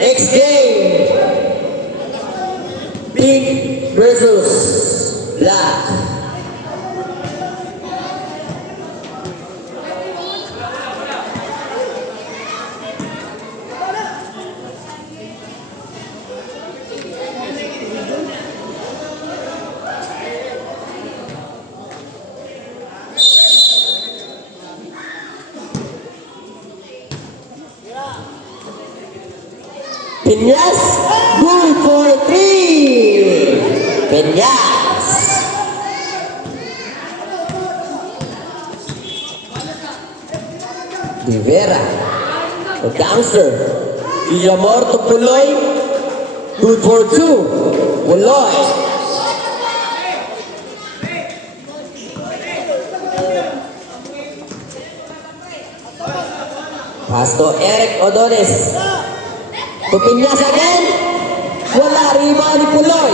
Next game. Pink versus black. Piñas, good for 3. Piñas. Rivera, a gangster. Villamor to Puloy, good for 2. Puloy. Pass to Eric Odones. To Piñas again. Wala, rebound ni Puloy.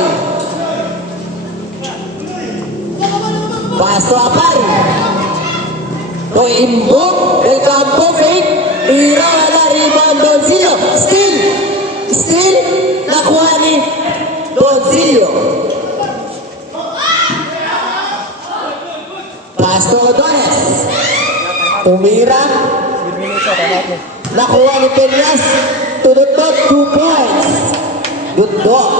Pass to Apari. To Imbog, Del Campo, fake. Tira, wala, rebound Doncillo. Still, nakuha ni Doncillo. Pass to Odones. Tumira. Nakuha ni Piñas. To the top, 2 points. Good dog.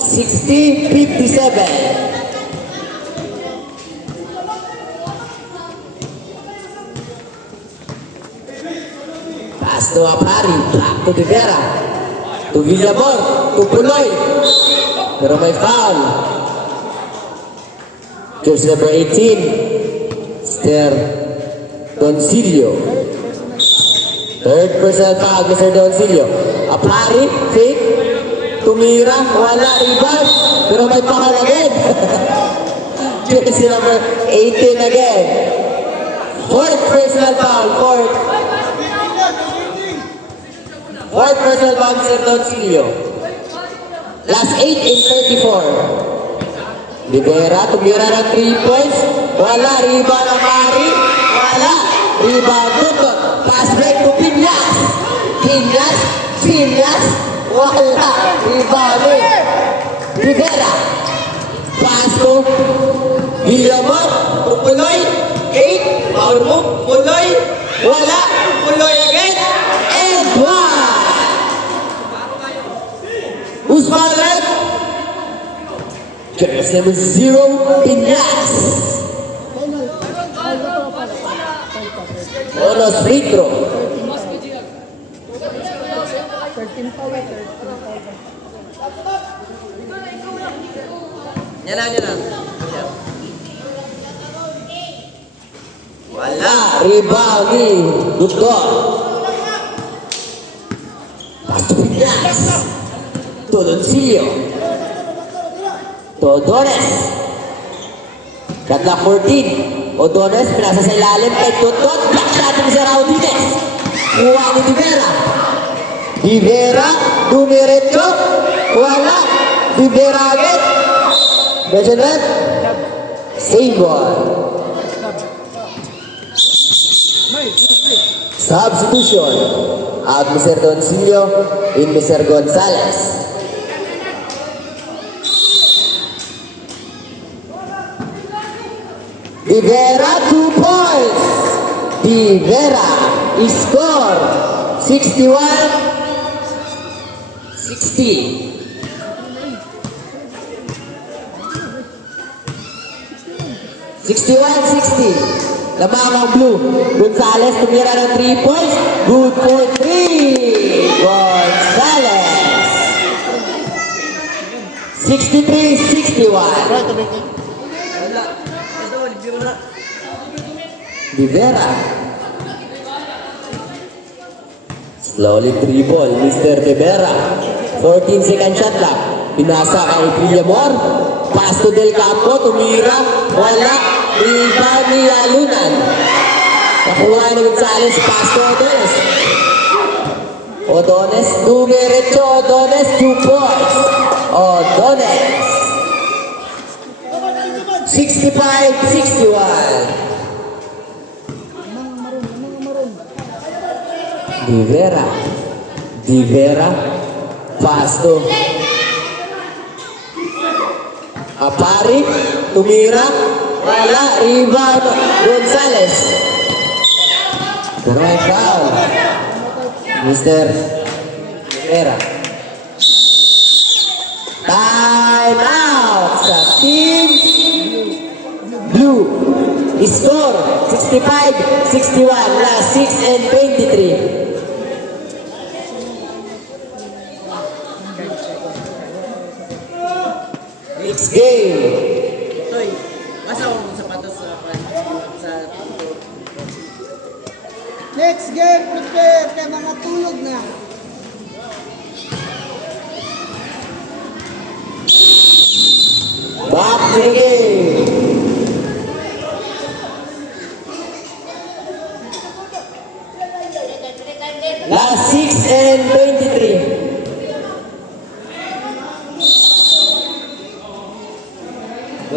60-57. Pass to Apari. Back to Rivera. To Villamor. To Puloy. Pero may foul. Jersey number 18. Mr. Doncillo. Third personal foul, Mr. Doncillo. Apari, fake. Tumira, wala, rebound. Pero may foul again. Jersey number 18 again. Fourth personal foul, fourth personal foul, Mr. Doncillo. Last 8 in 34. Rivera, tumira ng 3 points. Wala, rebound Apari. Wala, rebound Tutot. Pass break to Piñas. Piñas. Wala, rebound Rivera. Pass to Villamor. To Puloy. 8. Power move. Puloy. Wala. Puloy again. And 1. Who's foul left? Jersey number 0. Piñas. Bonus free throw. 13 power, 13 power. Yan na. Wala. Rebound ni Dugdor. Pass to Piñas. To Doncillo. To Odones. Shot 14. Odones, pinasa sa ilalim kay Tutot. Black shot ni Sir Audines. Kuha ni Rivera. Dumiretso. Wala. Rivera agad. Besion red. Save ball. Substitution. Out Mr. Doncillo. In Mr. Gonzalez. Rivera 2 points. Rivera score 61-60. 61-60. Lamang ang blue. Gonzalez tumira ng 3 points. Good for 3. Gonzalez. 63-61. Rivera. Slowly 3 ball, Mr. Rivera. 14-second shot clock. Pinasa kay Villamor. Pass to Del Campo, tumira. Wala. Rebound ni Alunan. Nakuha ni Gonzalez. Pass to Odones. Odones, dumiretso. Odones, 2 points. Odones. 65-61. Rivera. Rivera. Pasto. Aparik. Tumira. Wala. Rebound. Gonzales. Pero may foul. Mr. Rivera. Time out sa Team Blue. Score 65-61. Last 6 and 23. Next game. Toy, basa ko ng sapatos sa Next game, prepare kay mga tulog na. Back to the game. Last 6 and 23.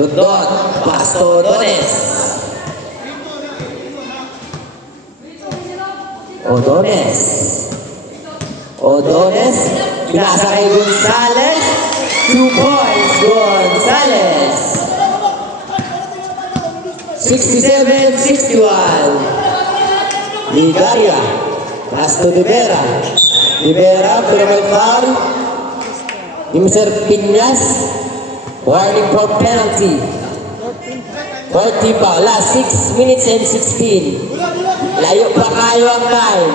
Dot, Pasto Dones. Odones. Odones. Pinasa kay Gonzales. 2 points, Gonzales. 67-61. Ligaria. Pass to Rivera. Rivera, pero may foul. Ni Mr. Piñas. Warning for penalty. 40 pa. Last 6 minutes and 16. Layo pa kayo ang time.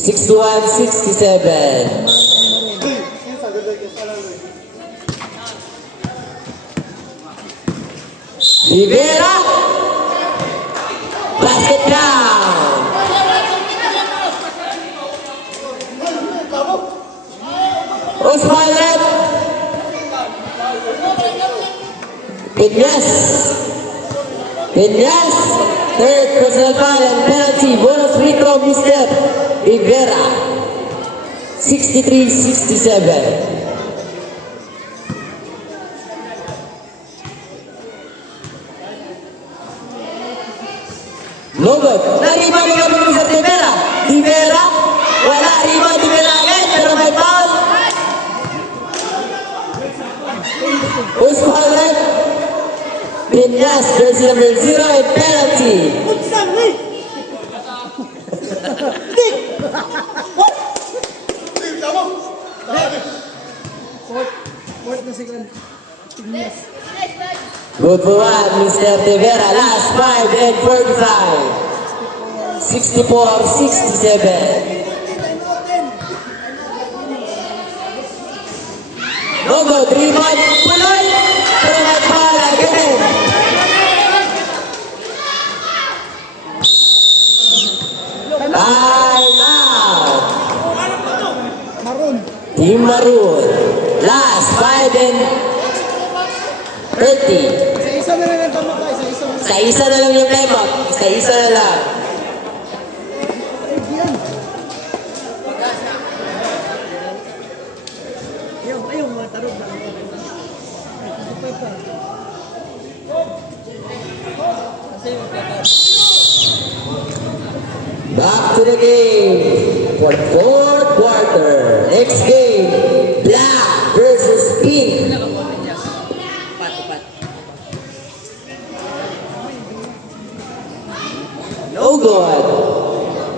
61-67. Rivera. Basket down. Osvaldo. Piñas. Piñas. Third personal foul and penalty. Bonus free throw, Mr. Rivera. 63-67. No good. Na-rebound yung kami Mr. Rivera. Rivera. Wala. Rebound Rivera agad. Pero may foul. Osvaldo. Piñas. Jersey number 0 and penalty. Fourth na second. Yes. Good for one, Mr. Rivera. Last 5 and 45. 64-67. No good. Rebound. Puloy. Pero may foul again. Time out. Maroon. Team Maroon. Last 5 and 30. Isa-isa na lang ang tama ka. Isa-isa na lang. Isa-isa na lang yung timeout. Isa-isa na lang. Ay, diyan. Ayaw, mga tarog na. Back to the game for the fourth quarter. Next game, Black versus Pink. No good.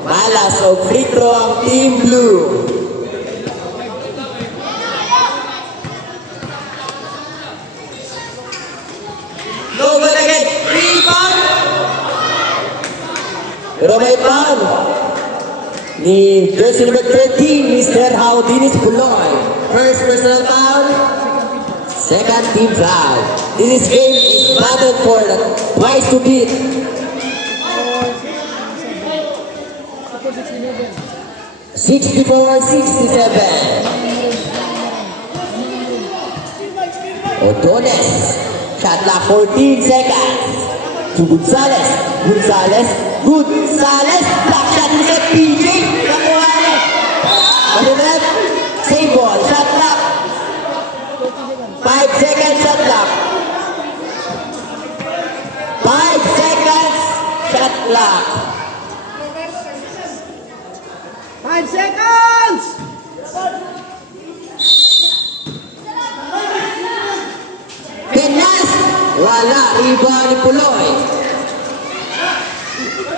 Malas o free throw ang Team Blue. No good again. Rebound. Pero may foul ni jersey number 13, Mr. Haudinis Puloy. First personal foul. Second team foul. This game is battled for the twice to beat. 64-67. Odones. Shot clock 14 seconds. To Gonzales. Gonzales. Block shot ni sa PJ. Nakuha niya. Malinat. Save ball. Shot clock. 5 seconds shot clock. 5 seconds shot clock. 5 seconds! Pinas! Wala. Rebound ni Puloy.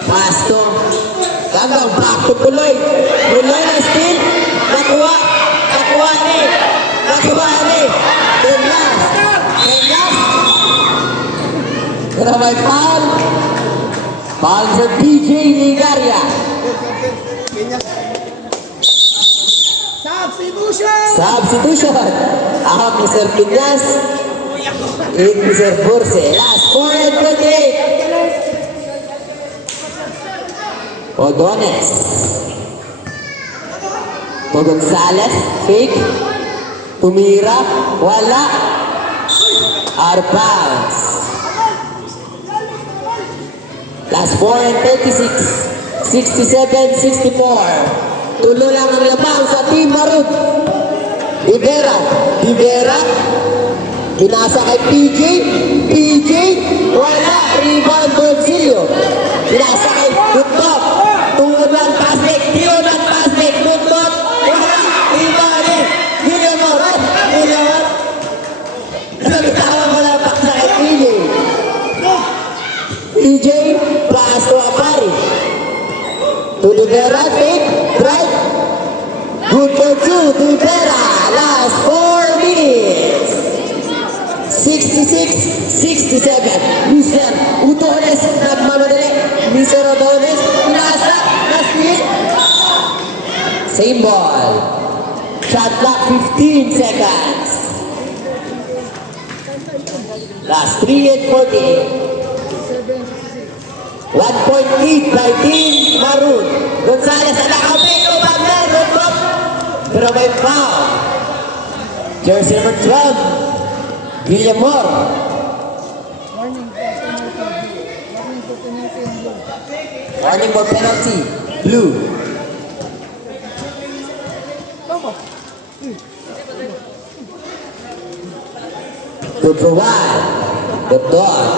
Pasto. Hanggang back to Puloy. Puloy na steal. Nakuha. Nakuha ni. Nakuha ni. Pinas. Pinas. Pero may foul. Foul for PJ Ligaria. Substitution! Substitution. Ahap ni Sir Pinas. 8 ni Sir Burse. Last 4 and 28. Odones. O Gonzales. Fake. Tumira. Wala. Out of bounds. Last 4 and 36. 67-64. Tulo lang ang labang sa Team Marud. Rivera. Rivera. Binasa kay PJ. PJ. Wala. Rebound Bonsilio. Binasa kay Gutok. Tungod lang pasik. Tiro lang pasik. Gutok. Wala. Rebound ni Guillermo. Guillermo. Nagtawa mo lang paksa kay PJ. PJ. Pass to Apari. To Rivera. Fake. Right. Good for two. Rivera. Last 4 minutes. 66-67. Mr. Utones nagmamadali. Mr. Utones nasa na-steal. Same ball. Shot clock 15 seconds. Last 3 and 48. 1 point lead by Team Maroon. Gonzales ang nakapito. Wagner. Rundok. Pero may foul. Jersey number 12. Guillemor. Warning for penalty. Blue. Good for one. Good dog.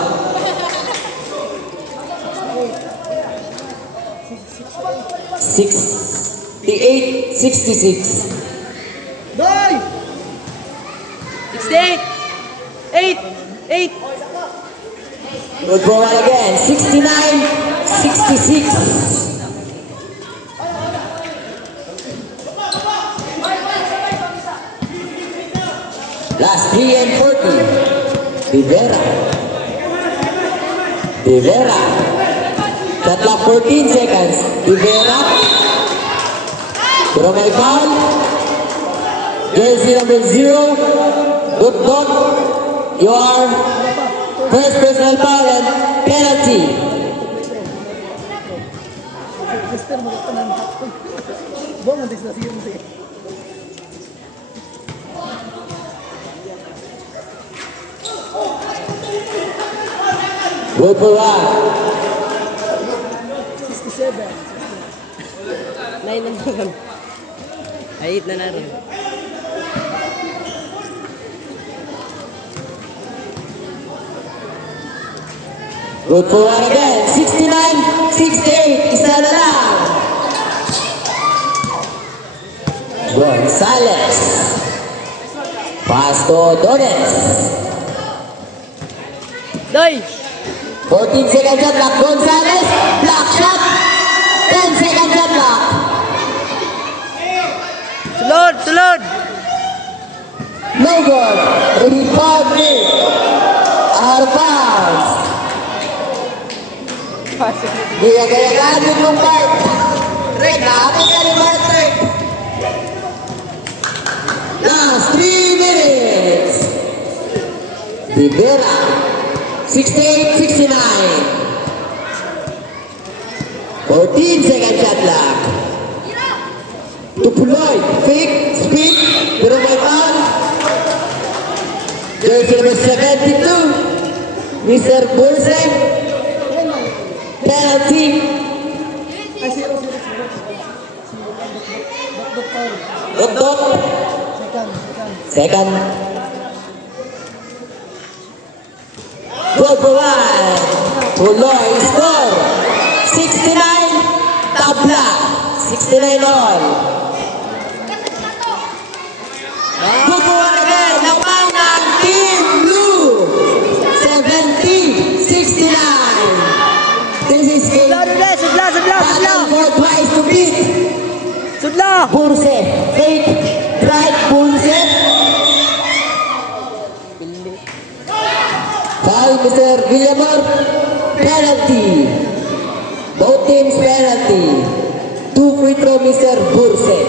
68-66. Doy! 68! 8! 8! Good for one again. 69-66. Last 3 and 40. Rivera. Rivera. Shot clock 14 seconds. Rivera. Pero may foul. Jersey number 0. Dot. Your first personal foul and penalty. Mister, magkita ng hapon. Buong ang disnasiyon siya. Good for one. 67. 9 na naman. 8 na naroon. Good for one again. 69-68. Isa na lang. Gonzales. Pass to Dones. Doy! 14 second shot clock. Gonzales. Block shot. 10 second shot clock. Sulod! Sulod! No good. Rebound me. Out of bounds. Gaya-gaya ka yung Mark. Rick, namin ka ni Mark, Rick. Last 3 minutes. Rivera. 68-69. 14 second shot clock. To Puloy. Fake. Speed. Pero may foul. Jersey number 72. Mr. Burse. Penalty. Ay, 0. Dot. Second. Second. Good for one. Puloy score. 69. Tabla. 69 all. Good one again. Lamang ng Team Blue. 70-69. This is game. Battle for twice to beat. Burse. Fake. Right. Burse. Foul, Mr. Villamor. Penalty. Both teams penalty. 2 free throw, Mr. Burse.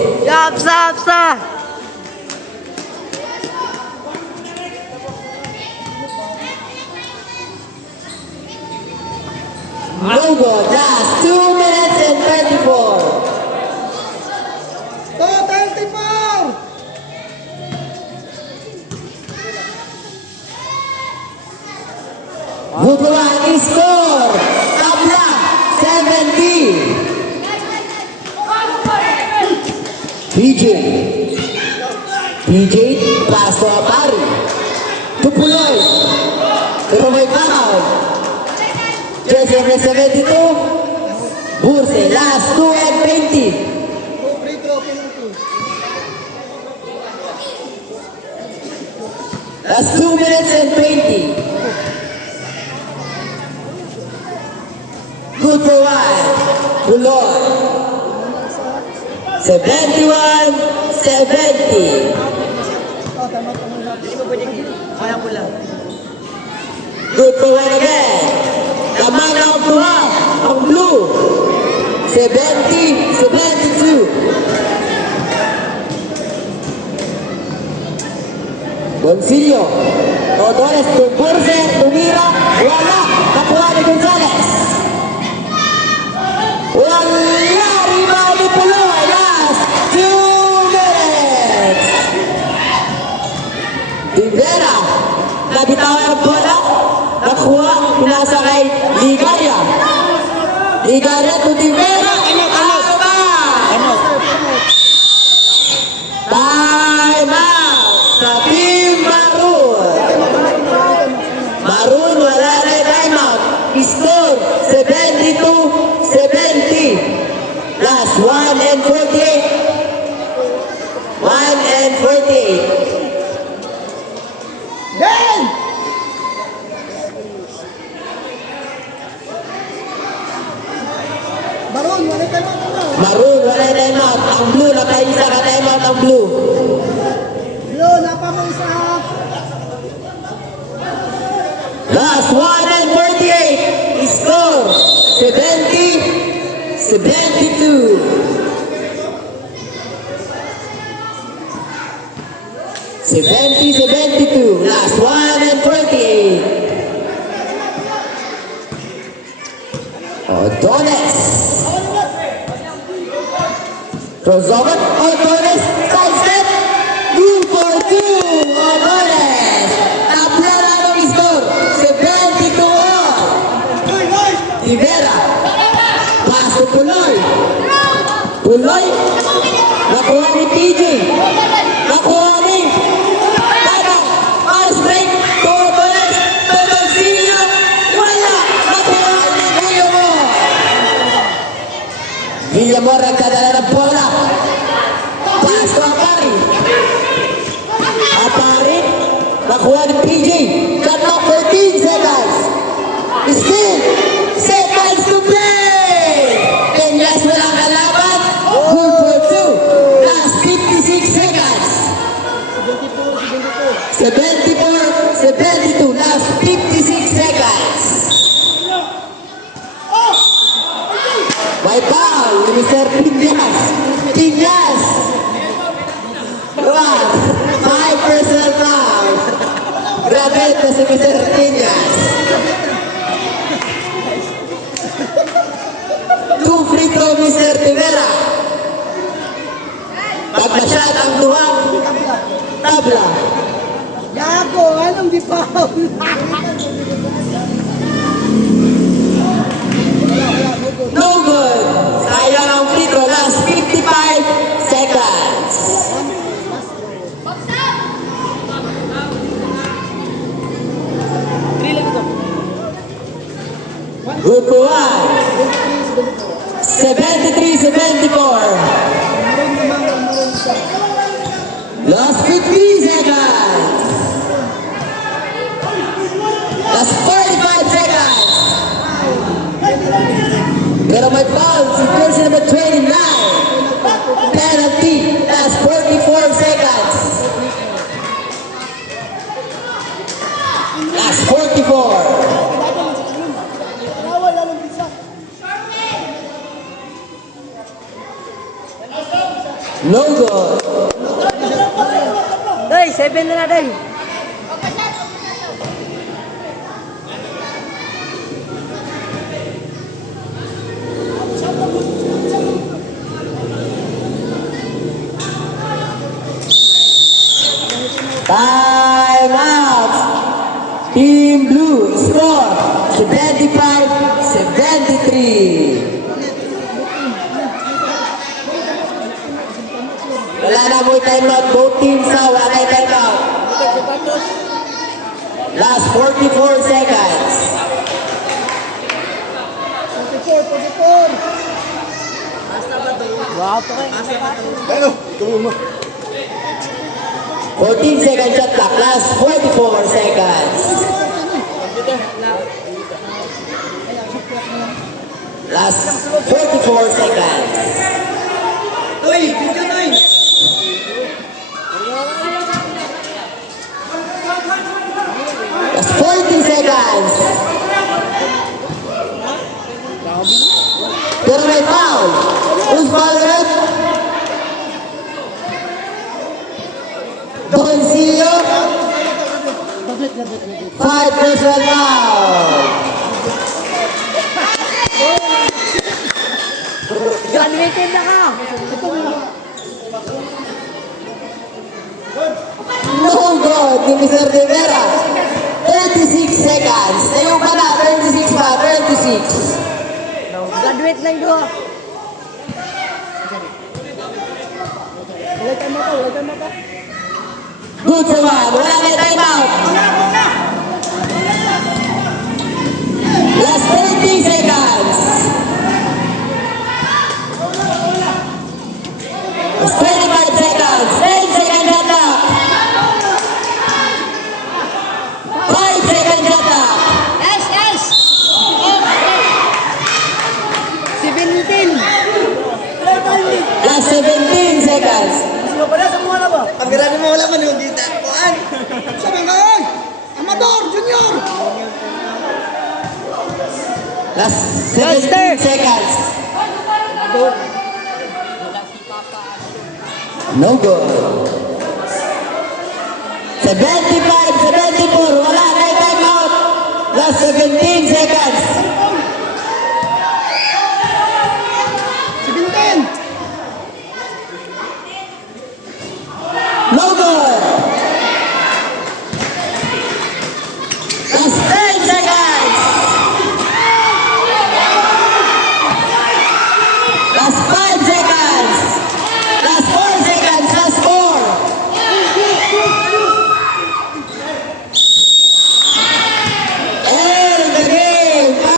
No good. Last 2 minutes and 24. Total Timor! Butuan score. Tabla 70. PJ pass to Apari. To Puloy. Pero may foul. Jersey number 72. Burse. Last 2 and 20. Free throw penalty. That's 2 minutes and 20. Good for one. Puloy. 71-70. Tama muna. Hindi mo pwede kaya ko lang. Good for one again. Lamang ng tuwa. Ang blue. 70-72. Boncillo. Odores to Burse. Tumira. Wala. Nakuha ni Gonzales. Wala. Rebound ni Puloy. Last 2 minutes. Rivera. Nabitawan ang bola. Nakuha. Pinasa kay Ligaria. Ligaria to Rivera. Time out sa Team Maroon. Maroon wala na time out. Score 72-70. Last 1 and 48. 1 and 48. Ben! Baron, wala tayo mga. Maroon wala na time out. Ang blue nakaisa ka time out ang blue. Yo, napa mo isa. Last 1 and 48. Score 70-72. 70-72. Last 1 and 48. Odones. Crossover. Odones. Side step. 2 for 2. Odones. Tabla na ang score. 72 all. Rivera. Pass to Puloy. Puloy. Nakuha ni PJ. Nakuha ni Tabang. Pass break. To Odones. To Boncillo. Wala. Nakuha ni Villamor. Villamor nagdadala ng bola. Pass to Apari. Apari. Nakuha ni PJ. Cut off 14 seconds. Still, seconds to play. And yes, walang kalaban. Good for 2. Last 56 seconds. 74-72. Last 56 seconds. May foul ni Mr. Piñas. Piñas. What? 5 personal foul. Grabe ito si Mr. Piñas. 2 free throw Mr. Rivera. Pagpasyat ang duhang tabla. Gago, anong di foul? No good. Sayang ang free throw. Last 55 seconds. Good for one. 73-74. Last 50 seconds. Last 45 seconds. Pero may foul si jersey number 29. Penalty. Last 44 seconds. Last 44. No good. Day, 7 na na, Day. Time out. Team Blue score 75-73. Wala na mo timeout. Both teams na wala na timeout. Last 44 seconds. 14 second shot clock. Last 44 seconds. Last 44 seconds. Uy, dito na yun. Last 40 seconds. Pero may foul. Who's fouled? Doncillo. 5 personal foul. Graduated na ka. No good ni Mr. Rivera. 36 seconds. Tayo pa na. 36 pa. 36. Graduate lang doon. Wala tayo mata, wala tayo mata. Good sa one. Wala na timeout. Last 30 seconds. Last 25 seconds. 10 seconds shot clock. 5 seconds shot clock. Yes, yes. 17. Last 17 seconds. Pagkirani mo wala man yung dita. Kuan. Sabi nga, oy! Amador, Junior! Last 17 seconds. No good. 75-74. Wala na yung timeout. Last 17 seconds. 17! No good.